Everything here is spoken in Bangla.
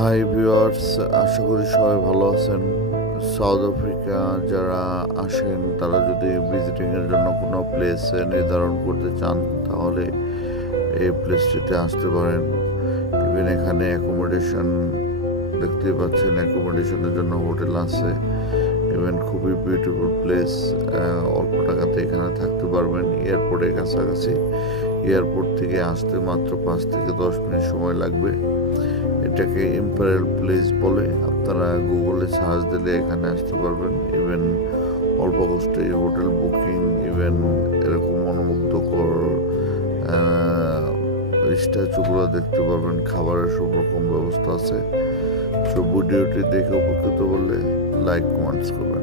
হাই ভিউয়ার্স, আশা করি সবাই ভালো আছেন। সাউথ আফ্রিকা যারা আসেন তারা যদি ভিজিটিংয়ের জন্য কোনো প্লেস নির্ধারণ করতে চান তাহলে এই প্লেসটিতে আসতে পারেন। ইভেন এখানে অ্যাকোমোডেশন দেখতে পাচ্ছেন, অ্যাকোমোডেশনের জন্য হোটেল আছে। ইভেন খুবই বিউটিফুল প্লেস, অল্প টাকাতে এখানে থাকতে পারবেন। এয়ারপোর্টের কাছাকাছি, এয়ারপোর্ট থেকে আসতে মাত্র 5 থেকে 10 মিনিট সময় লাগবে। এটাকে ইম্পেরিয়াল প্লেস বলে, আপনারা গুগলে সার্চ দিলে এখানে আসতে পারবেন। ইভেন অল্প কষ্টে হোটেল বুকিং, ইভেন এরকম মনোমুগ্ধকর স্ট্যাচুগুলো দেখতে পারবেন। খাবারের সব রকম ব্যবস্থা আছে। সব ভিডিওটি দেখে উপকৃত বললে লাইক কমেন্টস করবেন।